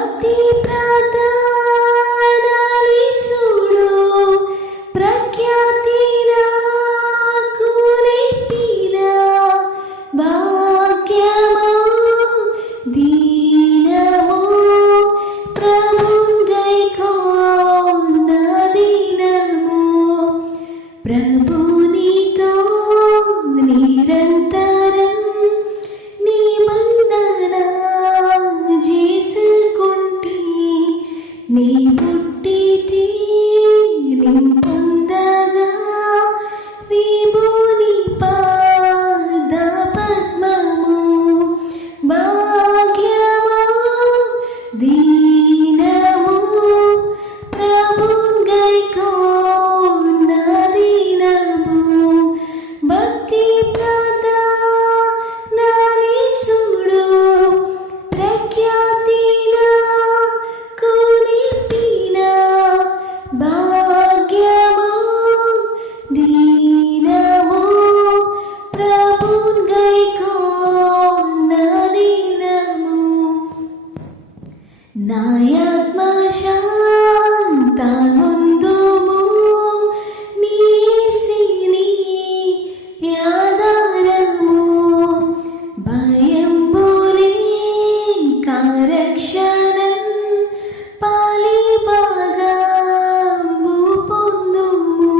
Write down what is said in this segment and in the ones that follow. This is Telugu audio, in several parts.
భక్తి ప్రార్థనలిసుడు ప్రఖ్యాతి నాకు నేర్పిన భాగ్యము దీనము ప్రభున్ గైకొన్న దినము ప్రభునితో నిరంతరం నిబంధన చేసుకుంటే నీ పుట్టితి నింపొందగా విభుని పాద పద్మము భాగ్యము దీనము ప్రభున్ గైకొన్న దినము భక్తి ప్రార్థనలిసుడు ప్రఖ్యాతి నాకు నేర్పిన భాగ్యము దీనము ప్రభున్ గైకొన్న దినము నాయాత్మ శాంతముందుము నీసిని యాదారము భయంబులే కరక్షణం పాలిభాగంబు పొందుము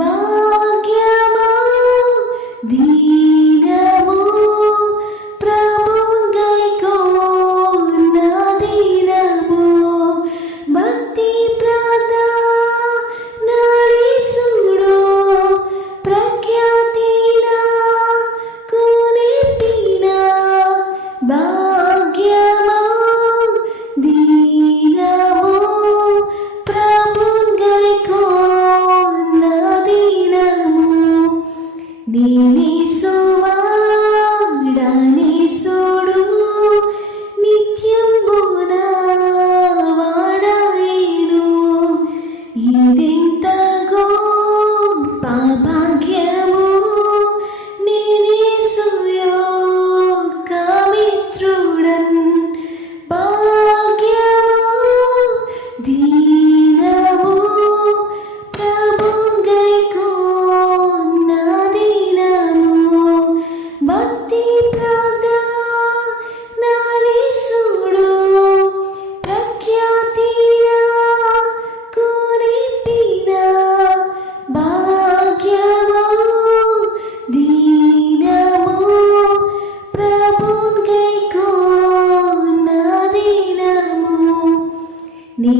భాగ్యము దీనము ప్రభున్ గైకొన్న దినము భక్తి ప్రార్థనలిసుడు ప్రఖ్యాతి నాకు నేర్పిన భాగ్యము దీనము ప్రభున్ గైకొన్న దినము దీనిసువాడనిసుడు నిత్యంబున వాడాయేను ఇదెంత గొప్ప భాగ్యము నేనేసు యొక్క మిత్రుడన్ భాగ్యము దీనము ప్రభున్ గైకొన్న దినము భక్తి ప్రార్థనలిసుడు ప్రఖ్యాతి నాకు నేర్పిన భాగ్యము దీనము ప్రభున్ గైకొన్న దినము నీ